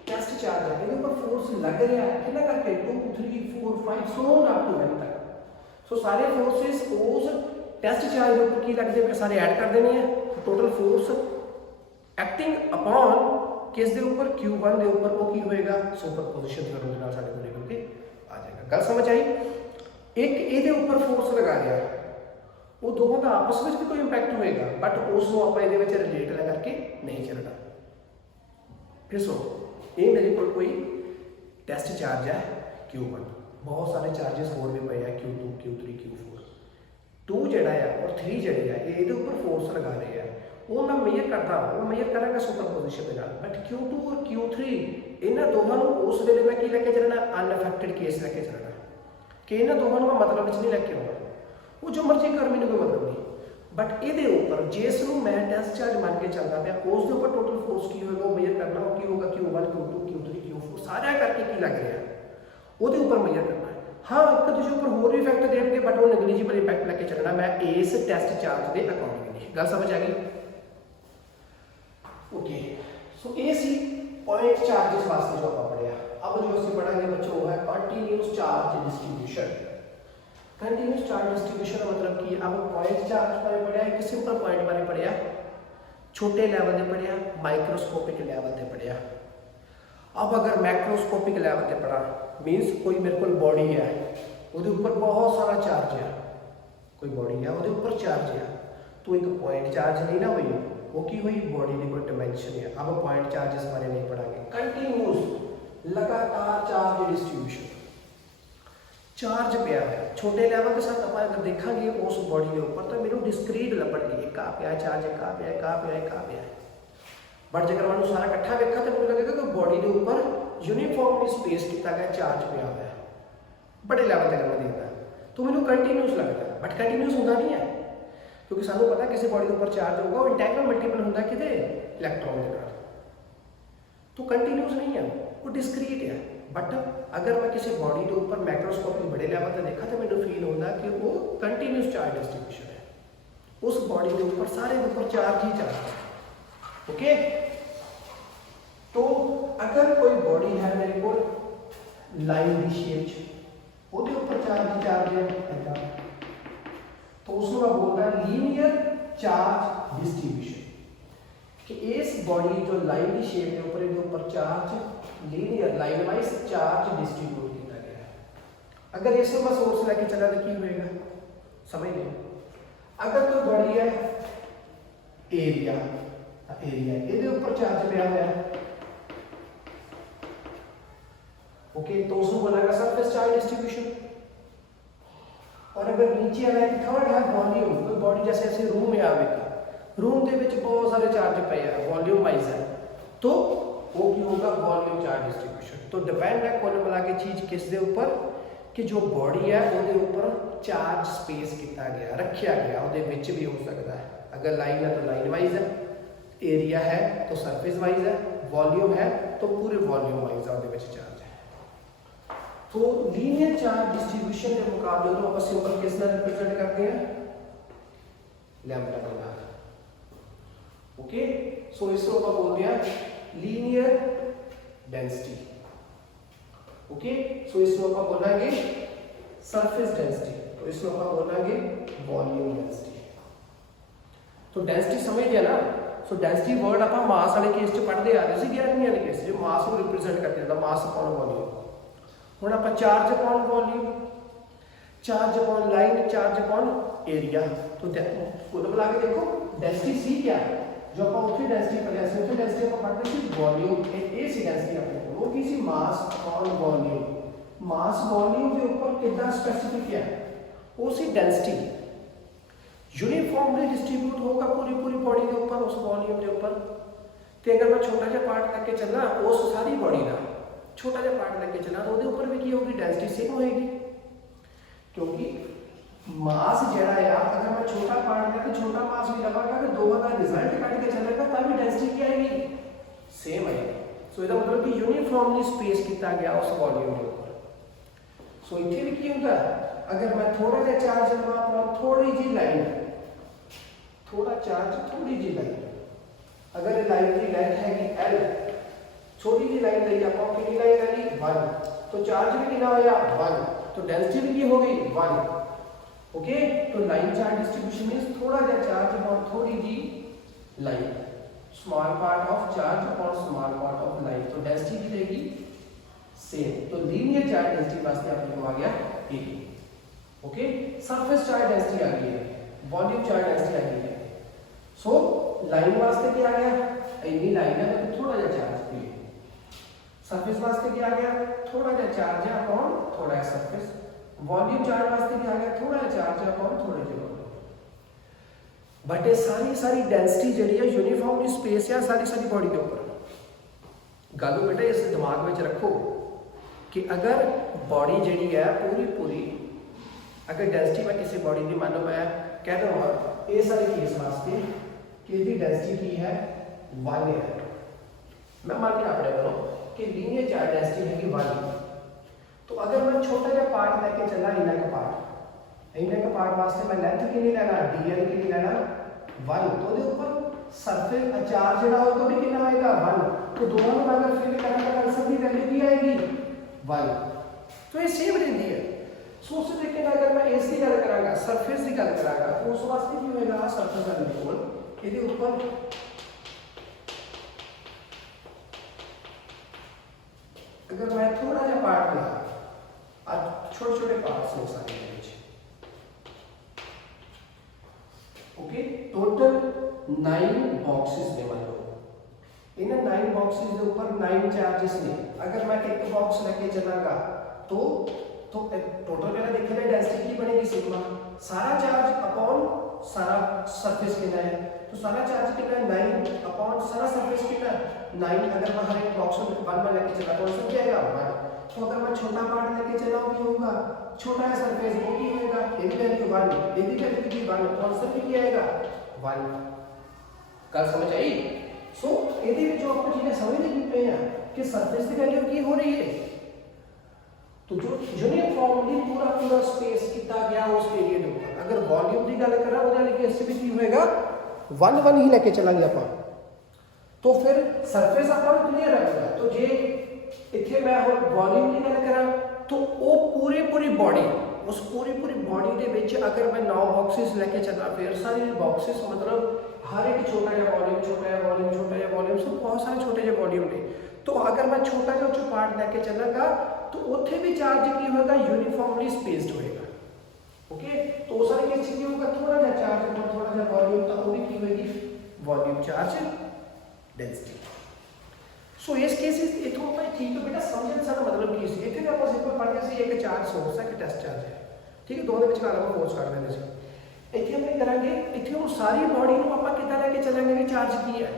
टेस्ट चार्ज है, इसके ऊपर फोर्स लग रहा है कितना करके, 2 3 4 5 सो अप टू 1 तक। सो सारे फोर्सेस उस टेस्ट चार्ज के ऊपर की लगते हैं, सारे ऐड कर देने हैं, टोटल फोर्स एक्टिंग अपॉन किस दे ऊपर, Q1 दे ऊपर, वो की होएगा, सुपरपोजिशन थ्योरम के नाल साडे कोल निकल के आ जाएगा। गल समझ आई। एक ਇਹਦੇ ऊपर फोर्स लगा रहा है, वो दोनों का आपस में भी कोई इंपैक्ट होएगा, बट उसको आप ਇਹਦੇ ਵਿੱਚ रिलेट लगा करके नहीं चलना। फिर सो ये मेरे को कोई टेस्ट चार्ज है Q1, बहुत सारे चार्जेस होर भी पे है, Q2 Q3 Q4, 2 जड़ा है और 3 जड़े है, ਇਹਦੇ ऊपर फोर्स लगा रहे हैं, वो मैं मेजर करता हूँ, वो मेजर करांगा सुपरपोजिशन के नाल। बट Q2 और Q3 इन्हां दोनों उस वेले मैं की लेके चलना, अनअफेक्टेड केस लेके चलना, कि इन्हां दोनों का मतलब नहीं लेके आना, वो जो मर्जी कर, मैंने कोई मतलब नहीं। बट ये ऊपर जिस मैं टेस्ट चार्ज मान के चलता पाया, उसके ऊपर टोटल फोर्स की होगा, वो मेजर करना, वो की होगा Q1 Q2 Q3 Q4 सारा करके की लग रहा है, वो ऊपर मेजर करना है। हाँ, एक दूसरे ऊपर होर भी इफेक्ट देंगे, बट वो नेगलीजिबल इफेक्ट लेके चलना मैं इस टेस्ट चार्ज के अकॉर्डिंगली। गल समझ आ गई। ओके, सो ये सी पॉइंट चार्जेस वास्ते जो आप पढ़िया। अब जो ਅਸੀਂ पढ़ांगे बच्चों वो है continuous charge distribution. Continuous charge distribution का मतलब कि अब पॉइंट चार्ज बारे पढ़िया, एक सिंपल पॉइंट बारे पढ़िया, छोटे लेवल पे पढ़िया, माइक्रोस्कोपिक लेवल पे पढ़िया। अब अगर मैक्रोस्कोपिक लेवल पे पढ़ा, मीनस कोई मेरे को बॉडी है, वो ऊपर बहुत सारा चार्ज है, कोई बॉडी है वो ऊपर चार्ज है, तो एक पॉइंट चार्ज नहीं ना हुई, वो की हुई बॉडी की कोई डिमेंशन है। अब पॉइंट चार्जेस बारे नहीं पढ़ांगे। कंटिन्यूस लगातार चार्ज डिस्ट्रीब्यूशन, चार्ज पे है छोटे लेवल के साथ आप अगर देखेंगे उस बॉडी के ऊपर, तो मेरे डिस्क्रीट लभणगे, एक आ पे चार्ज, एक आ पे, एक आ पे, एक आ पे। बट जब मैं सारा इकट्ठा देखा तो मुझे लगेगा कि बॉडी के ऊपर यूनीफॉर्मली स्पेस किया गया चार्ज पे हुआ है, बड़े लेवल तक मैं देखता तो मैंने कंटिन्यूस लगता है, बट कंटिन्यूस होता नहीं है, क्योंकि सानू पता किसी बॉडी के ऊपर चार्ज होगा, वो इंटैग्रल मल्टीपल होता कि इलैक्ट्रॉन के नाल, तो कंटिन्यूस नहीं है, वो डिस्क्रीट है। बट अगर मैं किसी बॉडी के ऊपर माइक्रोस्कोपिक बड़े लेवल पर देखा तो मैंने फील होता कि वो कंटिन्यूस चार्ज डिस्ट्रीब्यूशन है, उस बॉडी के ऊपर सारे के ऊपर चार्ज ही चार्ज है। ओके, तो अगर कोई बॉडी है मेरे को लाइन की शेप वो ऊपर चार्ज ही चार्ज है ऐसा, तो उसको मैं बोलता है लीनियर चार्ज डिस्ट्रीब्यूशन, कि इस बॉडी जो लाइन की शेप के ऊपर इसके ऊपर charge linear line wise charge distribute किया गया है। अगर इसमें मैं सोर्स लेके चला तो की होएगा, समझ नहीं। अगर कोई बॉडी है एरिया ये ऊपर चार्ज पे आया है, ओके, तो उसको बनेगा सरफेस चार्ज डिस्ट्रीब्यूशन। और अगर नीचे वाला थर्ड है वॉल्यूम, कोई बॉडी जैसे ऐसे रूम में आवेगा, रूम के विच बहुत सारे चार्ज पे है, वॉल्यूम वाइज है, तो वो की होगा वॉल्यूम चार्ज डिस्ट्रीब्यूशन। तो डिपेंड है कुल मिला के चीज़ किस दे ऊपर कि जो बॉडी है ਉਹਦੇ ਉੱਪਰ चार्ज स्पेस किया गया रखा गया ਉਹਦੇ ਵਿੱਚ भी हो सकता है। अगर लाइन है तो लाइन वाइज है, एरिया है तो सरफेस वाइज है, वॉल्यूम है तो पूरे वॉल्यूम वाइज है ਉਹਦੇ ਵਿੱਚ चार्ज है। तो लीनियर चार्ज डिस्ट्रीब्यूशन के मुकाबले तो आप सिंपल किस तरह रिप्रेजेंट करते हैं लैम्बडा के नाम। ओके, सो इसको आप बोलते हैं लीनियर डेंसिटी। ओके, सो इसको आप बोलेंगे सरफेस डेंसिटी, तो इसको आप बोलेंगे वॉल्यूम डेंसिटी। तो डेंसिटी समझ गया ना। सो डेंसिटी वर्ड आप मास वाले केस च पढ़ते आ रहे थे 11वीं वाले केस जो मास को रिप्रेजेंट करते हैं मास अपॉन वॉल्यूम। हुण आप charge upon volume, charge upon line, charge upon area. तो कुल मिला के देखो डेंसिटी सी क्या है जो आप उत्थे डेंसिटी पढ़िया सी उत्थे डेंसिटी आप पढ़ते सी वॉल्यूम ए सी डेंसिटी अपने को वो की सी mass upon volume. Mass volume के ऊपर कितना स्पेसिफिक है वो सी डेंसिटी यूनिफॉर्मली डिस्ट्रीब्यूट होगा पूरी पूरी बॉडी के ऊपर उस वॉल्यूम के ऊपर। तो अगर मैं छोटा जिहा पार्ट लेके चलना उस सारी बॉडी का छोटा जिहा पार्ट लेके चलना तो उसके ऊपर भी की होगी डेंसिटी सेम होएगी क्योंकि मास जड़ा है अगर मैं छोटा पार्ट लेके छोटा मास भी लगाऊंगा तो दोनों का रिजल्ट काट के चलेगा तभी डेंसिटी क्या आएगी सेम आएगी। सो इसका मतलब कि यूनिफॉर्मली स्पेस किया गया उस वॉल्यूम के ऊपर। सो इतने भी की होगा अगर मैं थोड़ा जिहा चार्ज लगा थोड़ी जी लाइन थोड़ा चार्ज थोड़ी जी लाइन अगर लाइन की लेंथ हैगी L छोटी जी लाइन ली आप कितनी लाइन ली 1 तो चार्ज भी कितना होया 1 तो डेंसिटी भी की हो गई 1। ओके, तो लाइन चार्ज डिस्ट्रीब्यूशन मींस थोड़ा जिहा चार्ज अपॉन थोड़ी जी line, small part of charge upon small part of line, तो डेंसिटी भी रहेगी सेम। तो लीनियर चार्ज डेंसिटी वास्ते आपके को आ गया A। Okay, surface charge density आ गई है, वॉल्यूम चार्ज डेंसिटी आ गई है। सो लाइन वास्ते क्या आ गया इतनी लाइन है तो थोड़ा जिहा चार्ज पे, सरफेस वास्ते क्या आ गया थोड़ा जिहा चार्ज है अपॉन थोड़ा जिहा सरफेस, वॉल्यूम चार्ज वास्ते क्या आ गया थोड़ा जिहा चार्ज है अपॉन थोड़ा जिहा वॉल्यूम। बट ये सारी डेंसिटी जी है यूनिफॉर्मली स्पेस है सारी बॉडी के ऊपर। गल बेटा इस दिमाग में रखो कि अगर बॉडी जी है पूरी अगर डेंसिटी मैं किसी बॉडी की मान लो मैं कह दूँगा ये सारे केस वास्ते कि इसकी डेंसिटी की है 1 है, मैं मान लिया अपने को कि लीनियर चार्ज डेंसिटी हैगी 1। तो अगर मैं छोटा जिहा पार्ट लेके चला इनका पार्ट वास्ते मैं लेंथ की नहीं लेना dl की नहीं लेना 1 तो उसके ऊपर सरफेस चार्ज जड़ा हो तो भी कितना आएगा 1। तो दोनों का अगर फिल करने का आंसर की वैल्यू की आएगी 1। तो ये सेम रहती है। सो उस तरीके अगर मैं इस की गल करांगा सरफेस की गल करांगा तो उस वास्ते की होएगा सरफेस का बिल्कुल ਇਹਦੇ ਉੱਪਰ अगर मैं थोड़ा जिहा पार्ट लिया आज छोटे पार्ट्स ने सारे ओके टोटल 9 बॉक्सेस ने मान लो इन 9 बॉक्सेस के ऊपर 9 चार्जेस ने अगर मैं एक बॉक्स लेके चलांगा तो टोटल पहले देखिए डेंसिटी की बनेगी सिग्मा सारा चार्ज अपॉन सारा सरफेस कितना है तो सारा चार्ज कितना है 9 अपॉन सारा सरफेस कितना 9। अगर मैं हर एक बॉक्स में 1 में लेके चला तो आंसर क्या आएगा 1। तो अगर मैं छोटा पार्ट लेके चला भी होगा छोटा है सरफेस वो भी होगा ये भी वैल्यू 1 ये भी वैल्यू भी 1 तो आंसर भी क्या आएगा 1। कल समझ आई। सो ਇਹਦੇ ਵਿੱਚ जो आपको चीजें समझ नहीं पे हैं कि सरफेस की वैल्यू की हो रही है तो जो यूनिफॉर्मली पूरा स्पेस कितना गया उस एरिया के ऊपर। अगर वॉल्यूम की गल करा ਉਹਦੇ ਵਾਲੇ केस भी की होएगा 1 ही लेके चलांगे ਆਪਾਂ तो फिर सरफेस ਆਪਾਂ ਨੂੰ क्लियर रहेगा। तो जे इथे मैं ਹੁਣ वॉल्यूम की गल करा तो वो पूरी बॉडी उस पूरी बॉडी ਦੇ ਵਿੱਚ अगर मैं 9 बॉक्सेस लेके चलना फिर सारे बॉक्सेस मतलब हर एक छोटा जिहा वॉल्यूम सब बहुत सारे छोटे जिहे वॉल्यूम ने। तो अगर मैं छोटा जिहा पार्ट लेके चलांगा तो उत्थे भी चार्ज की होगा यूनिफॉर्मली स्पेस्ड होएगा। ओके, तो उस वाले केस की होगा थोड़ा जिहा चार्ज और थोड़ा जिहा वॉल्यूम तो वो भी की होगी वॉल्यूम चार्ज डेंसिटी। सो इस केस इथों ਆਪਾਂ ठीक है बेटा समझन सारा मतलब की सी इथे ਆਪਾਂ सिंपल पढ़ के एक चार्ज सोर्स है कि टेस्ट चार्ज है ठीक है दोनों ਦੇ ਵਿਚਕਾਰ ਆਪਾਂ ਫੋਰਸ ਕੱਢ ਲੈਂਦੇ ਸੀ। ਇੱਥੇ ਆਪਾਂ ਕਰਾਂਗੇ ਇੱਥੇ ਉਹ ਸਾਰੀ ਬੋਡੀ ਨੂੰ ਆਪਾਂ ਕਿੱਦਾਂ ਲੈ ਕੇ ਚੱਲਾਂਗੇ ਕਿ ਚਾਰਜ ਕੀ ਹੈ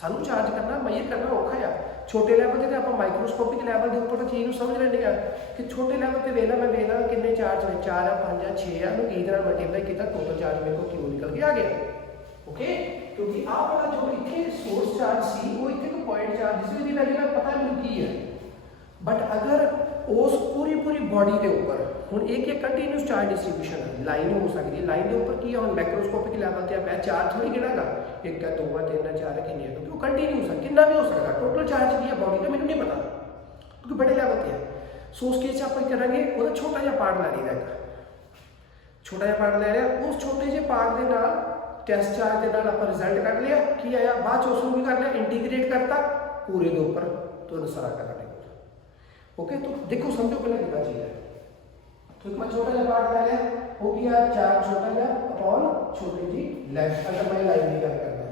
ਸਾਨੂੰ ਚਾਰਜ ਕਰਨਾ ਮੇਜਰ ਕਰਨਾ ਔਖਾ ਆ। ਛੋਟੇ ਲੈਵਲ ਤੇ ਆਪਾਂ ਮਾਈਕਰੋਸਕੋਪਿਕ ਲੈਵਲ ਦੇ ਉੱਪਰ ਤਾਂ ਚੀਜ਼ ਨੂੰ ਸਮਝ ਲੈਂਦੇ ਆ ਕਿ ਛੋਟੇ ਲੈਵਲ ਤੇ ਵੇਖਣਾ ਮੈਂ ਵੇਖਣਾ ਕਿੰਨੇ ਚਾਰਜ ਨੇ 4 ਆ 5 ਆ 6 ਆ ਨੂੰ ਕੀ ਨਾਲ ਮਲਟੀਪਲਾਈ ਕੀਤਾ ਟੋਟਲ ਚਾਰਜ ਮੇਰੇ ਕੋਲ ਕਿਉਂ ਨਿਕਲ ਕੇ ਆ ਗਿਆ। ਓਕੇ, ਕਿਉਂਕਿ ਆਹ ਵਾਲਾ ਜੋ ਇੱਥੇ ਸੋਰਸ ਚਾਰਜ ਸੀ ਉਹ ਇੱਥੇ ਕੋਈ ਪੁਆਇੰਟ ਚਾਰਜ ਸੀ, ਉਹਦੀ ਵੈਲਿਊ ਦਾ ਪਤਾ ਮੈਨੂੰ ਕੀ ਹੈ। बट अगर उस पूरी बॉडी के ऊपर हुण एक कंटीन्यूस चार्ज डिस्ट्रीब्यूशन है, लाइन हो सकती है, लाइन के ऊपर की है हुण मैक्रोस्कोपिक लैवल ते मैं चार्ज थोड़ी गिनागा 1 है 2 है 3 है 4 है कितनी है, क्योंकि वो कंटीन्यूस है, कितना भी हो सकता है। टोटल चार्ज की है बॉडी का मैंने नहीं पता क्योंकि बड़े लैवल पे है। सो उस केस आप करेंगे वो छोटा जिहा पार्ट लै लईदा, छोटा जिहा पार्ट लै लिया, उस छोटे जे पार्ट के नाल टेस्ट चार्ज के नाल आपां रिजल्ट कढ लिया की आया, बाद च उसनूं भी कर लिया इंटीग्रेट करता पूरे के ऊपर तो सारा कर। ओके, तो देखो समझो पहले कितना चीज है। तो मैं छोटा जिहा पार्ट ले लिया, हो गया चार्ज छोटा जिहा अपॉन छोटी जी लेंथ, अगर मैं लाइन की गल करना।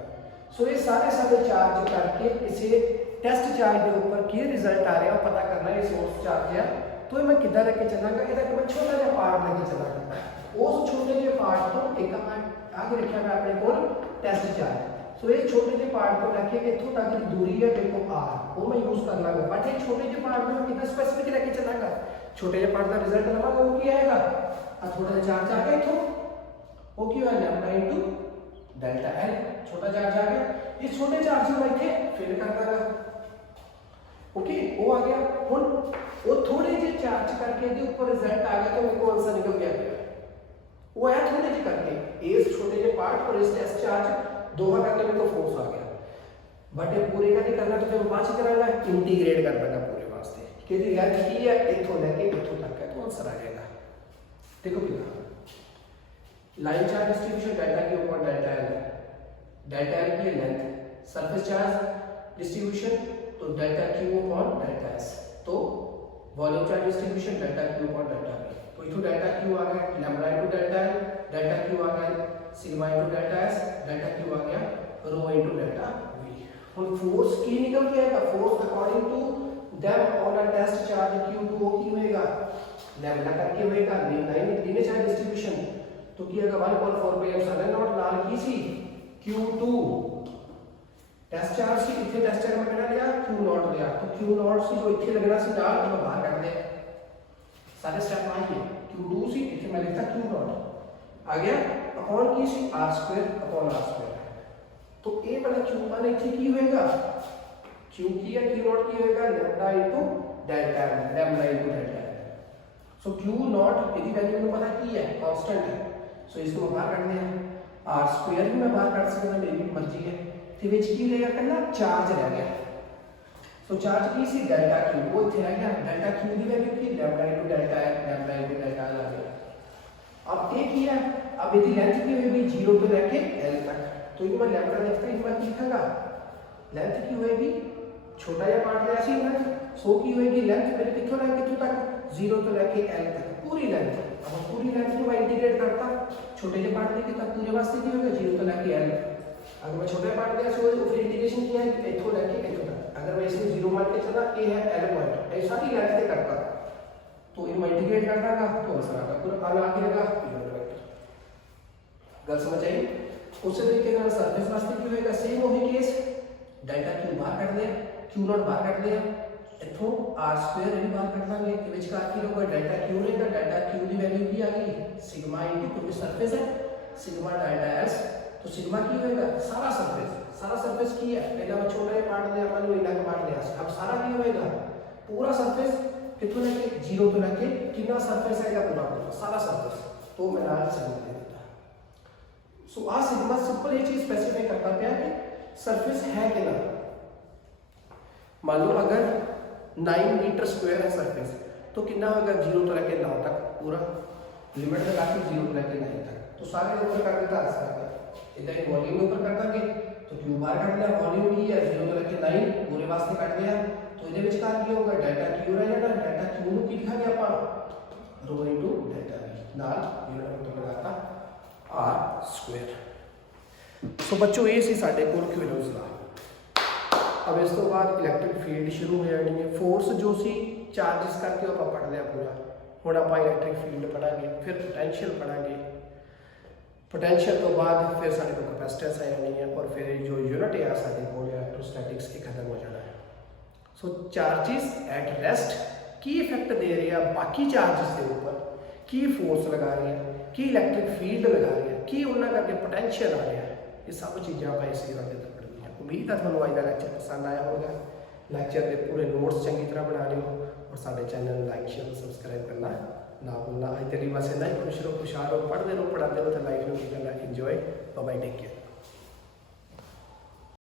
सो ये सारे चार्ज करके इसे टेस्ट चार्ज के ऊपर की रिजल्ट आ रहा है पता करना है सोर्स चार्ज है, तो मैं कितना लेके चलांगा, ये मैं छोटा जिहा पार्ट लेके चलांगा। उस छोटे जिहे पार्ट तो एक मैं आगे रखा मैं अपने को टेस्ट चार्ज। सो ये छोटे जे पार्ट को लैके इत्थों तक की दूरी है देखो आर, वो मैं यूज कर लाँगा, बट ये छोटे जे पार्ट में कितना स्पेसिफिक लेके चलाँगा। छोटे जे पार्ट का रिजल्ट लवांगा वो क्या आएगा, थोड़ा सा चार्ज आ गया इत्थों, वो क्या है लैम्डा इनटू डेल्टा एल, छोटा चार्ज आ गया, ये छोटे चार्ज में इत्थे फिल कर दांगा। ओके, वो आ गया। हुण वो थोड़े जे चार्ज करके दे ऊपर रिजल्ट आ गया तो मेरे को आंसर निकल गया। वो है थोड़े जे करके इस छोटे जे पार्ट और इस टेस्ट चार्ज दोनों करके मेरे को फोर्स आ गया, बट ये पूरे का नहीं करना तो फिर बाद करांगा इंटीग्रेट कर देगा पूरे वास्ते कि लेंथ की है इथों लेके इथों तक है तो आंसर आ जाएगा। देखो कितना लाइन चार्ज डिस्ट्रीब्यूशन डेल्टा के ऊपर डेल्टा एल है, डेल्टा एल की लेंथ, सरफेस चार्ज डिस्ट्रीब्यूशन तो delta Q upon delta S, तो volume charge distribution delta Q upon delta V, तो इथों डेल्टा क्यू आ गया lambda into delta L, delta Q आ गया sigma into delta S, delta Q आ गया रो इनटू डेल्टा वी। हुण फोर्स की निकल के आएगा, force according to them on a test charge q2 वो की होएगा लैम्डा करके होएगा लीनियर चार्ज डिस्ट्रीब्यूशन तो की होगा 1/4 पाई एप्सिलॉन नॉट नाल की सी q2 टेस्ट चार्ज सी, इथे टेस्ट चार्ज में कितना लिया q नॉट लिया, तो q नॉट सी जो इथे लगना सी नाल तो बाहर कर दे सारे स्टेप आइए q2 सी, इथे मैं लिखता q नॉट आ गया अपॉन की सी r square upon r square, तो a वाला q1 इथे की होएगा q की है q नॉट की होएगा lambda into delta L, lambda into delta L. So q not इसकी वैल्यू मुझे पता की है कांस्टेंट है, सो इसको मैं बाहर कर दिया r स्क्वायर भी मैं बाहर कर सकता, मेरी मर्जी है। ते विच की रहेगा कल्ला चार्ज रह गया, सो चार्ज की सी डेल्टा q वो इथे रह गया, डेल्टा q की वैल्यू की lambda into delta L, lambda into delta L आ गया। अब ये की है, अब यदि लेंथ की होगी 0 तो लेके l तक, तो ये मैं लैम्डा लिखता हूं, मैं लिखांगा लेंथ की होगी छोटा या पार्ट लिया सी मैं, सो की होगी लेंथ फिर किथों लेके किथों तक 0 तो लेके l तक पूरी लेंथ। अब पूरी लेंथ को मैं इंटीग्रेट करता छोटे जे पार्ट लेके तक पूरे वास्ते की होगा 0 तो लेके l, अगर मैं छोटा पार्ट लिया सो फिर इंटीग्रेशन किया है इथों लेके इथों तक, अगर मैं इसमें 0 मान के चला a है l पॉइंट ऐसा ही लेंथ से करता तो ये मैं इंटीग्रेट कर दांगा तो आंसर आएगा पूरा आगे आएगा गल समझ आई। उसी तरीके का सरफेस वास्ते की होएगा सेम वही केस, डेल्टा क्यू बाहर कर दिया क्यू नॉट बाहर कर दिया इथों r स्क्वायर भी बाहर कर दांगे कि विचकार की होगा डेल्टा क्यू रहेगा, डेल्टा क्यू की वैल्यू की आ गई सिग्मा इनटू क्योंकि सरफेस है सिग्मा डेल्टा एस, तो सिग्मा की होएगा सारा सरफेस की है, पहला मैं छोटा पार्ट लिया मैंने इतना का पार्ट लिया, अब सारा की होएगा पूरा सरफेस कितने लेके 0 तो लेके कितना सरफेस आएगा पूरा सारा सरफेस, तो मैं नाल सिग्मा दे देता। सो आ सिग्मा सिंपल ये चीज स्पेसिफाई करता है कि सरफेस है कि ना। मान लो अगर 9 मीटर स्क्वायर है सरफेस तो कितना होगा 0 तो लेके 9 तक पूरा लिमिट लगा के 0 तो लेके 9 तक, तो सारे ऊपर कर देता है इधर एक वॉल्यूम ऊपर कर देंगे तो क्यू बाहर कर दिया वॉल्यूम की है 0 तो लेके 9 पूरे वास्ते काट दिया, तो इधर विचकार की होगा डेल्टा क्यू रह जाएगा, डेल्टा क्यू ਨੂੰ ਕੀ ਲਿਖਾ ਗਿਆ ਆਪਾਂ रो इनटू डेल्टा वी ਨਾਲ यूनिट मतलब लगाता r स्क्वायर। सो बच्चों ये सी साडे कोल क्यूलोस ला। अब इस तो बाद इलैक्ट्रिक फील्ड शुरू हो जानी है, फोर्स जो सी चार्जिस करके आप पढ़ लिया पूरा, हुण आप इलैक्ट्रिक फील्ड पढ़ांगे, फिर पोटेंशियल पढ़ांगे, पोटेंशियल तो बाद फिर साडे कोल कैपेसिटेंस आ जानी है और फिर जो यूनिट है साडे कोल ਇਲੈਕਟ੍ਰੋਸਟੈਟਿक्स ਇਹ ਖਤਮ ਹੋ ਜਾਣਾ ਹੈ। ਸੋ ਚਾਰजेस ਐਟ ਰੈਸਟ ਕੀ ਇਫੈਕਟ ਦੇ ਰਹੇ ਆ ਬਾਕੀ ਚਾਰजेस ਦੇ ਉੱਪਰ, ਕੀ ਫੋਰਸ ਲਗਾ ਰਹੀ ਹੈ, ਕੀ ਇਲੈਕਟ੍ਰਿਕ ਫੀਲਡ ਲਗਾ ਰਹੀ ਹੈ, ਕੀ ਉਹਨਾਂ ਕਰਕੇ ਪੋਟੈਂਸ਼ੀਅਲ ਆ ਰਿਹਾ ਹੈ, ਇਹ ਸਭ ਚੀਜ਼ਾਂ ਆਪਾਂ ਇਸ ਵੀਡੀਓ ਦੇ ਅੰਦਰ ਪੜ੍ਹਨੀਆਂ। ਉਮੀਦ ਹੈ ਤੁਹਾਨੂੰ ਅੱਜ ਦਾ ਲੈਕਚਰ ਪਸੰਦ ਆਇਆ ਹੋਵੇਗਾ। ਲੈਕਚਰ ਦੇ ਪੂਰੇ ਨੋਟਸ ਚੰਗੀ ਤਰ੍ਹਾਂ ਬਣਾ ਲਿਓ ਔਰ ਸਾਡੇ ਚੈਨਲ ਨੂੰ ਲਾਈਕ ਸ਼ੇਅਰ ਸਬਸਕ੍ਰਾਈਬ ਕਰਨਾ ਨਾ ਭੁੱਲਣਾ। ਅੱਜ ਦੇ ਲਈ ਬਸ ਇੰਨਾ ਹੀ। ਖੁਸ਼ ਰਹੋ, ਖੁਸ਼ਹਾਲ ਰਹੋ, ਪੜ੍ਹਦੇ ਰਹੋ, ਪੜ੍ਹਾਉਂਦੇ ਰਹੋ ਤੇ ਲਾਈਫ ਨੂੰ ਕੀ ਕਰਨਾ, enjoy. Bye bye, take care.